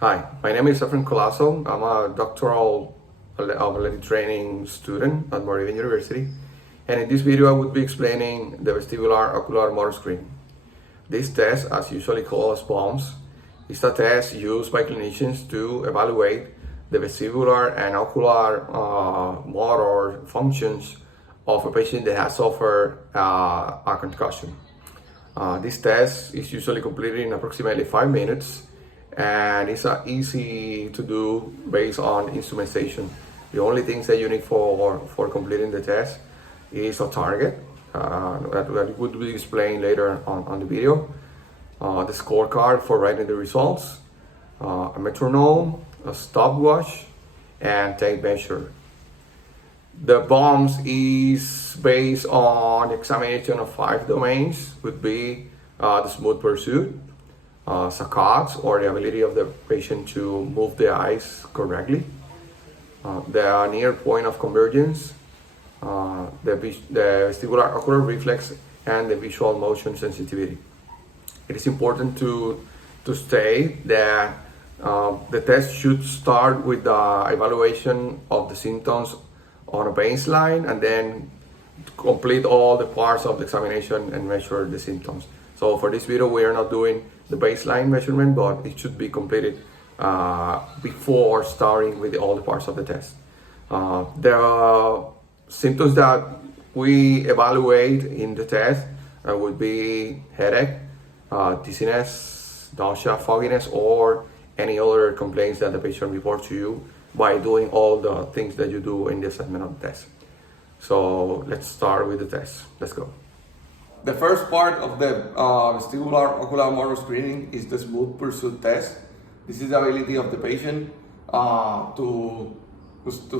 Hi, my name is Efren Colasso. I'm a doctoral ability training student at Moravian University. And in this video, I would be explaining the vestibular ocular motor screening. This test, as usually called as VOMS, is a test used by clinicians to evaluate the vestibular and ocular motor functions of a patient that has suffered a concussion. This test is usually completed in approximately 5 minutes, and it's easy to do based on instrumentation. The only things that you need for completing the test is a target that would be explained later on the video, the scorecard for writing the results, a metronome, a stopwatch, and tape measure. The VOMS is based on the examination of 5 domains, would be the smooth pursuit, saccades, or the ability of the patient to move the eyes correctly, the near point of convergence, the vestibular ocular reflex, and the visual motion sensitivity. It is important to state that the test should start with the evaluation of the symptoms on a baseline and then complete all the parts of the examination and measure the symptoms. So for this video, we are not doing the baseline measurement, but it should be completed before starting with all the parts of the test. The symptoms that we evaluate in the test would be headache, dizziness, nausea, fogginess, or any other complaints that the patient reports to you by doing all the things that you do in the assessment of the test. So let's start with the test. Let's go. The first part of the vestibular ocular motor screening is the smooth pursuit test. This is the ability of the patient to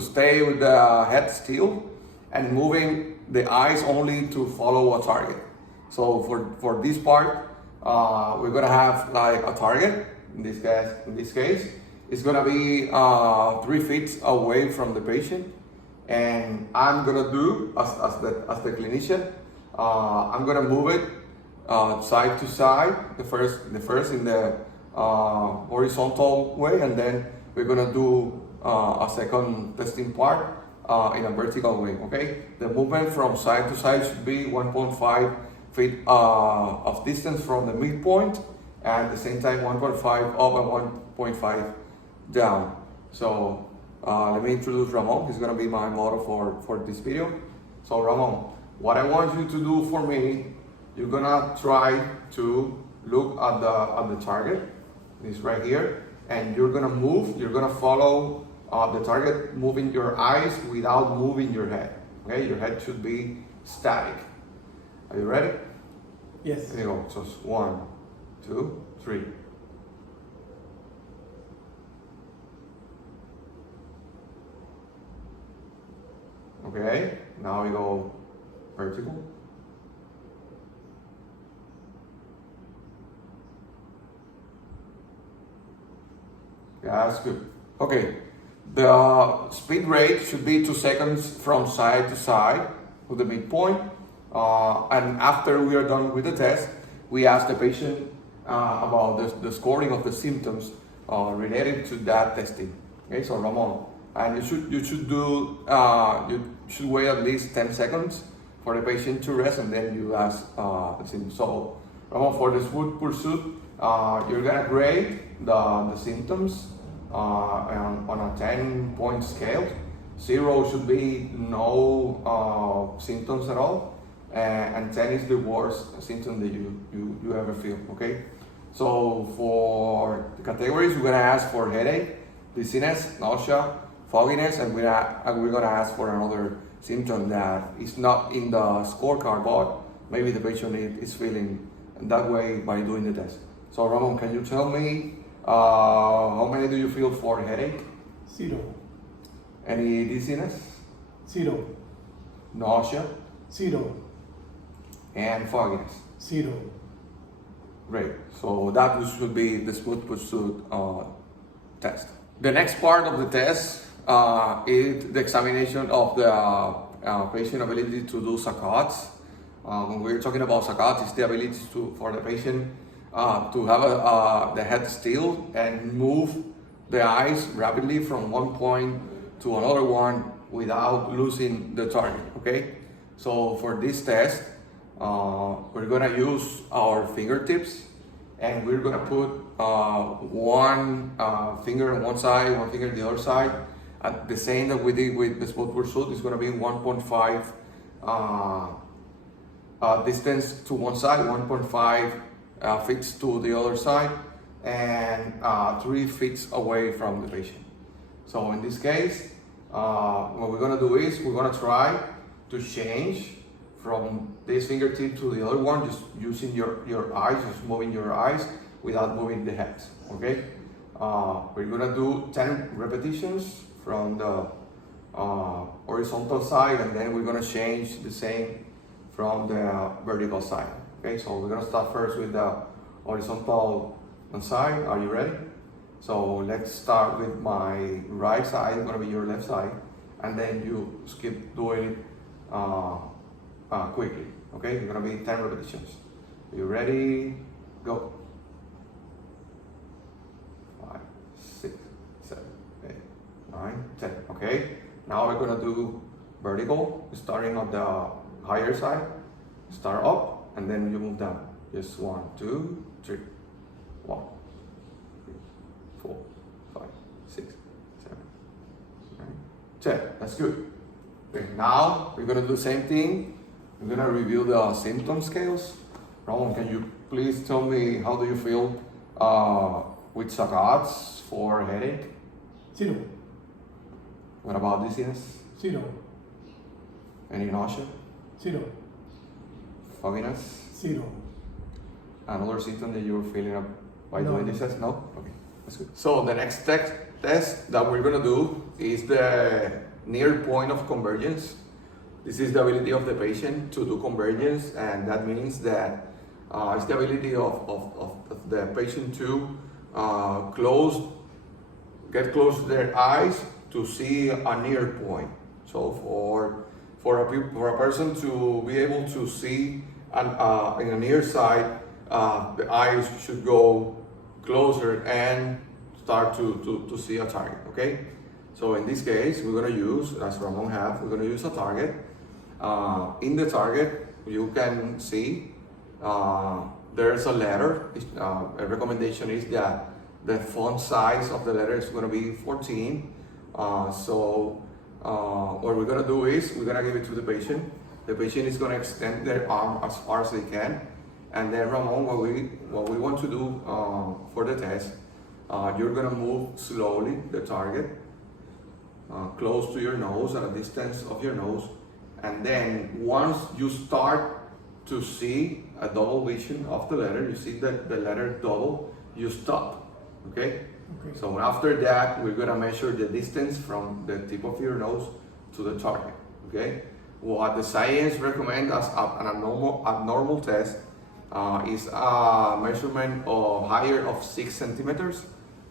stay with the head still and moving the eyes only to follow a target. So for this part, we're gonna have like a target. In this case, it's gonna be 3 feet away from the patient, and I'm gonna do as the clinician. I'm gonna move it side to side. The first in the horizontal way, and then we're gonna do a second testing part in a vertical way. Okay, the movement from side to side should be 1.5 feet of distance from the midpoint, and at the same time 1.5 up and 1.5 down. So let me introduce Ramon. He's gonna be my model for this video. So Ramon, what I want you to do for me, you're gonna try to look at the target. It's right here, and you're gonna follow the target, moving your eyes without moving your head. Okay, your head should be static. Are you ready? Yes. There you go. So it's 1, 2, 3. Okay, now we go vertical. Yeah, that's good. Okay, the speed rate should be 2 seconds from side to side to the midpoint. And after we are done with the test, we ask the patient about the scoring of the symptoms related to that testing. Okay, so Ramon, and you should wait at least 10 seconds for the patient to rest, and then you ask the symptoms. So Ramon, for the smooth pursuit, you're gonna grade the symptoms on a 10-point scale. 0 should be no symptoms at all, and 10 is the worst symptom that you ever feel. Okay, so for the categories, we're gonna ask for headache, dizziness, nausea, fogginess, and we're gonna ask for another symptom that is not in the scorecard, but maybe the patient is feeling that way by doing the test. So Ramon, can you tell me how many do you feel for headache? 0. Any dizziness? 0. Nausea? 0. And fogginess? 0. Great. So that should be the smooth pursuit test. The next part of the test is the examination of the patient ability to do saccades. When we're talking about saccades, it's the ability for the patient to have the head still and move the eyes rapidly from one point to another one without losing the target, okay? So for this test, we're gonna use our fingertips and we're gonna put one finger on one side, one finger on the other side. At the same that we did with the spot pursuit, it's gonna be 1.5 distance to one side, 1.5 feet to the other side, and 3 feet away from the patient. So in this case, what we're gonna do is we're gonna try to change from this fingertip to the other one, just using your eyes, just moving your eyes without moving the head, okay? We're gonna do 10 repetitions from the horizontal side, and then we're gonna change the same from the vertical side, okay? So we're gonna start first with the horizontal side. Are you ready? So let's start with my right side, it's gonna be your left side, and then you keep doing it quickly, okay? It's gonna be 10 repetitions. Are you ready? Go. 5, 6, 7, 8, 9, 10, okay? Now we're gonna do vertical, starting on the higher side. Start up, and then you move down. Just 1, 2, 3, 1, 3, 4, 5, 6, 7, 9, 10. That's good. Okay, now we're gonna do the same thing. We're gonna review the symptom scales. Ramon, can you please tell me how do you feel with SAGATs for headache? 0, What about dizziness? 0, Any nausea? 0, Fogginess? 0. Another symptom that you're feeling up by No. doing this test? No? Okay, that's good. So the next test that we're gonna do is the near point of convergence. This is the ability of the patient to do convergence, and that means that it's the ability of the patient to get close to their eyes to see a near point. So for a person to be able to see in a near side, the eyes should go closer and start to see a target, okay? So in this case, we're gonna use, as Ramon have, we're gonna use a target. In the target, you can see there's a letter. A recommendation is that the font size of the letter is gonna be 14. What we're gonna do is we're gonna give it to the patient. The patient is gonna extend their arm as far as they can, and then Ramon, what we want to do for the test, you're gonna move slowly the target close to your nose, at a distance of your nose, and then once you start to see a double vision of the letter, you see that the letter double, you stop, okay? Okay. So after that, we're gonna measure the distance from the tip of your nose to the target, okay? What the science recommends as an abnormal test is a measurement of higher of 6 centimeters,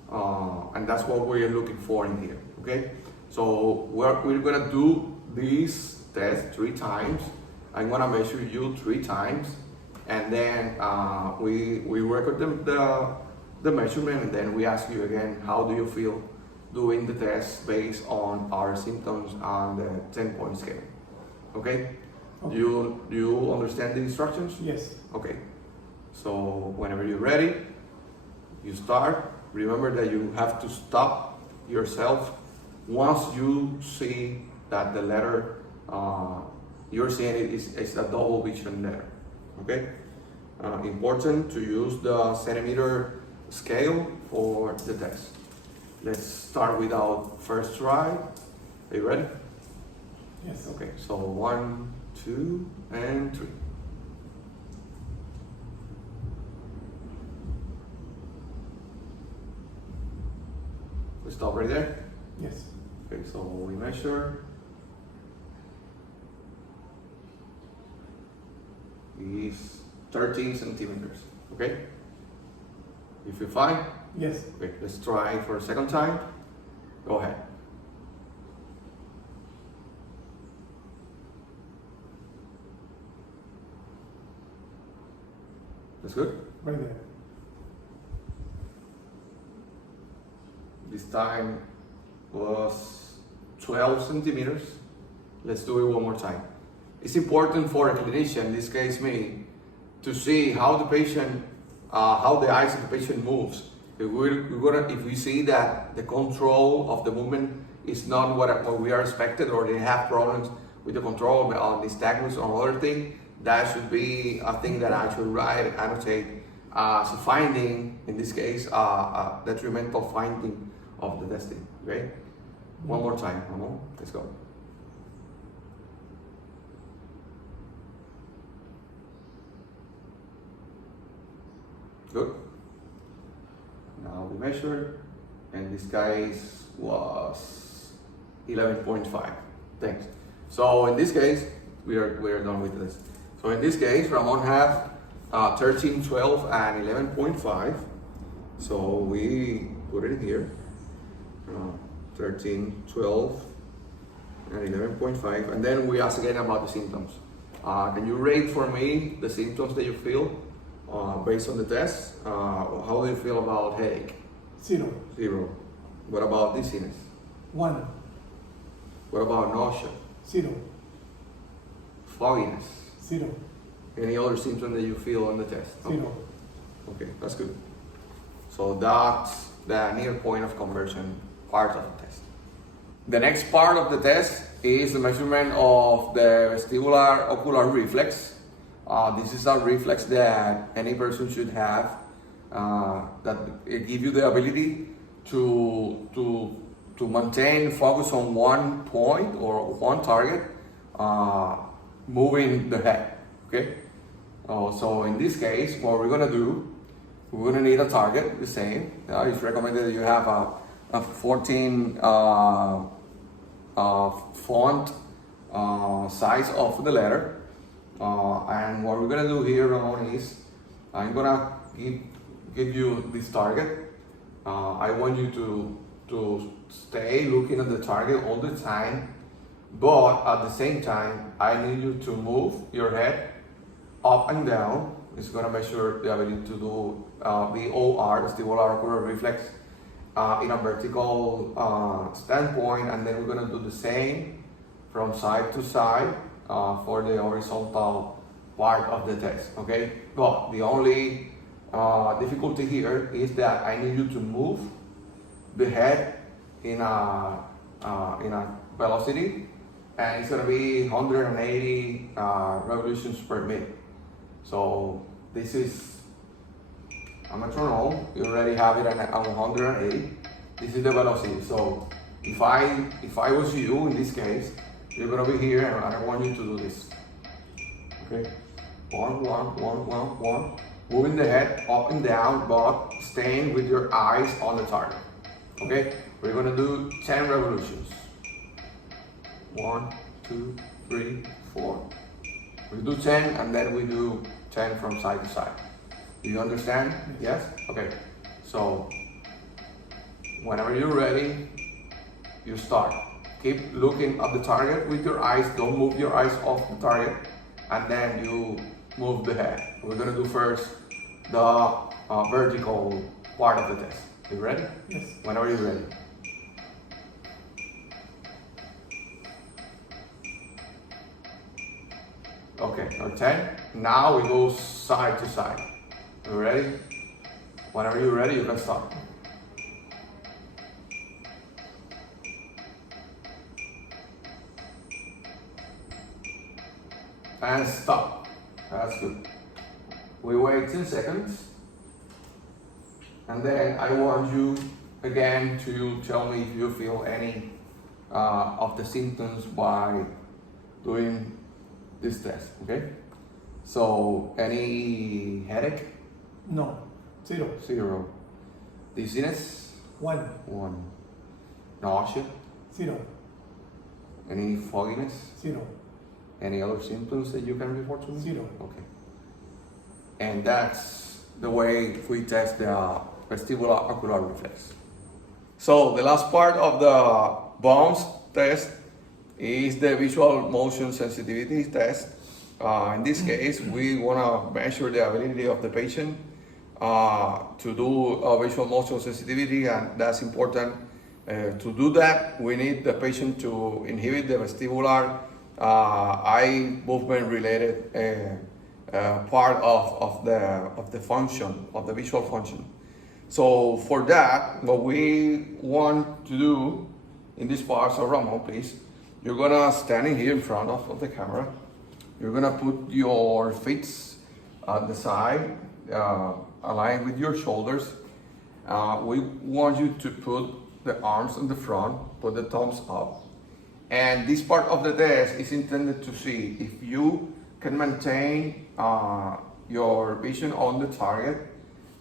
and that's what we're looking for in here, okay? So we're gonna do this test 3 times. I'm gonna measure you 3 times, and then we record the measurement, and then we ask you again, how do you feel doing the test based on our symptoms on the 10-point scale, okay? Okay. Do you understand the instructions? Yes. Okay, so whenever you're ready, you start. Remember that you have to stop yourself once you see that the letter you're seeing it is a double vision letter, okay? Important to use the centimeter scale for the test. Let's start with our first try. Are you ready? Yes. Okay, so 1, 2, and 3. We stop right there. Yes. Okay, so we measure. Is 13 centimeters. Okay? You feel fine? Yes. Okay, let's try for a second time. Go ahead. That's good? Right there. This time was 12 centimeters. Let's do it one more time. It's important for a clinician, in this case me, to see how the patient, how the eyes of the patient moves. If we see that the control of the movement is not what we are expected, or they have problems with the control on nystagmus or other thing, that should be a thing that I should write and annotate as a finding, in this case, a detrimental finding of the testing. Okay? One more time, Ramon. Let's go. Good. Now we measured, and this guy's was 11.5. Thanks. So in this case, we are done with this. So in this case, Ramon have 13, 12, and 11.5. So we put it here. 13, 12, and 11.5. And then we ask again about the symptoms. Can you rate for me the symptoms that you feel based on the test? How do you feel about headache? 0. 0. What about dizziness? 1. What about nausea? 0. Fogginess? 0. Any other symptom that you feel on the test? 0. Okay, that's good. So that's the near point of conversion part of the test. The next part of the test is the measurement of the vestibular ocular reflex. This is a reflex that any person should have that it gives you the ability to maintain focus on one point or one target, moving the head. Okay. So in this case, what we're gonna do, we're gonna need a target, the same. It's recommended that you have a 14 font size of the letter. And what we're gonna do here, Ramon, is I'm gonna give you this target. I want you to stay looking at the target all the time, but at the same time, I need you to move your head up and down. It's gonna measure the ability to do VOR, vestibular ocular reflex, in a vertical standpoint, and then we're gonna do the same from side to side for the horizontal part of the test. Okay, but the only difficulty here is that I need you to move the head in a velocity, and it's gonna be 180 revolutions per minute. So this is a metronome. You already have it at 180. This is the velocity. So if I was you in this case, you're gonna be here, and I want you to do this. Okay, 1, 1, 1, 1, 1. Moving the head up and down, but staying with your eyes on the target. Okay, we're gonna do 10 revolutions. 1, 2, 3, 4. We do 10, and then we do 10 from side to side. Do you understand? Yes? Okay. So whenever you're ready, you start. Keep looking at the target with your eyes. Don't move your eyes off the target, and then you move the head. We're gonna do first the vertical part of the test. You ready? Yes. Whenever you're ready. Okay, or 10. Now we go side to side. You ready? Whenever you're ready, you can start. And stop. That's good. We wait 10 seconds. And then I want you again to tell me if you feel any of the symptoms by doing this test, okay? So, any headache? No. 0. 0. Dizziness? 1. 1. Nausea? 0. Any fogginess? 0. Any other symptoms that you can report to me? 0. Okay. And that's the way we test the vestibular ocular reflex. So the last part of the VOMS test is the visual motion sensitivity test. In this case, we want to measure the ability of the patient to do visual motion sensitivity, and that's important. To do that, we need the patient to inhibit the vestibular eye movement related part of the function, of the visual function. So for that, what we want to do in this part, so Ramon, please, you're gonna stand in here in front of the camera. You're gonna put your feet at the side, aligned with your shoulders. We want you to put the arms in the front, put the thumbs up. And this part of the test is intended to see if you can maintain your vision on the target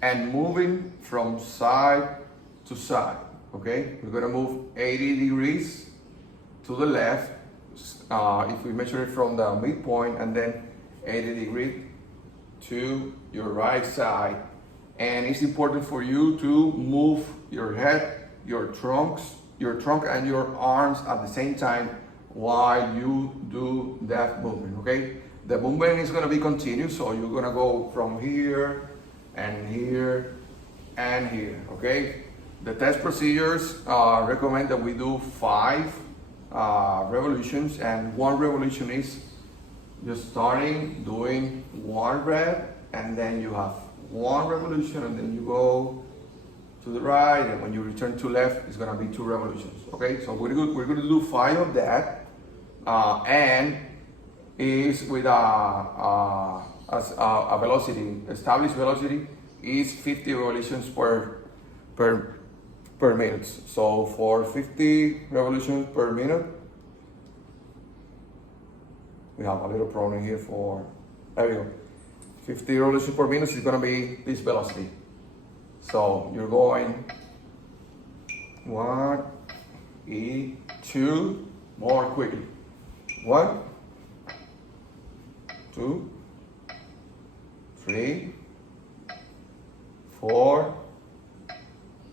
and moving from side to side, okay? We're gonna move 80 degrees to the left, if we measure it from the midpoint, and then 80 degrees to your right side. And it's important for you to move your head, your trunk and your arms at the same time while you do that movement, okay? The movement is gonna be continuous, so you're gonna go from here and here and here, okay? The test procedures recommend that we do 5 revolutions, and 1 revolution is just starting doing 1 rep, and then you have 1 revolution, and then you go to the right, and when you return to left, it's gonna be 2 revolutions, okay? So we're gonna do 5 of that, and is with a velocity, established velocity is 50 revolutions per minute. So for 50 revolutions per minute, we have a little problem here there we go. 50 revolutions per minute is gonna be this velocity. So you're going 1, 2, more quickly. 1, 2, 3, 4,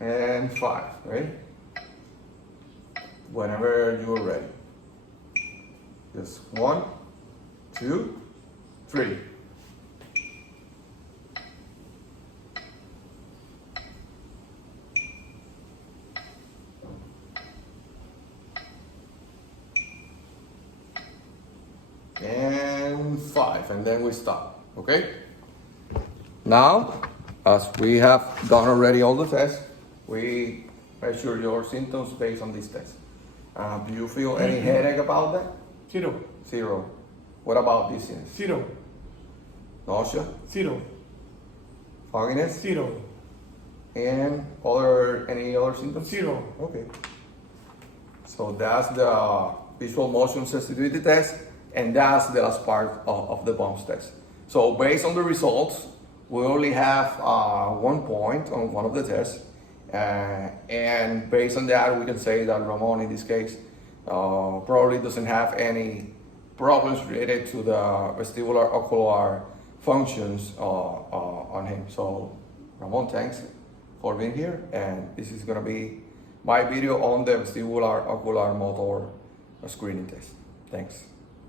and 5, right? Whenever you're ready. Just 1, 2, 3. And 5, and then we stop, okay? Now, as we have done already all the tests, we measure your symptoms based on this test. Do you feel any headache about that? 0, 0. What about dizziness? 0, Nausea? 0, Fogginess? 0, And any other symptoms? 0. Okay. So that's the visual motion sensitivity test, and that's the last part of the VOMS test. So based on the results, we only have 1 point on one of the tests, and based on that, we can say that Ramon, in this case, probably doesn't have any problems related to the vestibular ocular functions on him. So Ramon, thanks for being here, and this is gonna be my video on the vestibular ocular motor screening test. Thanks.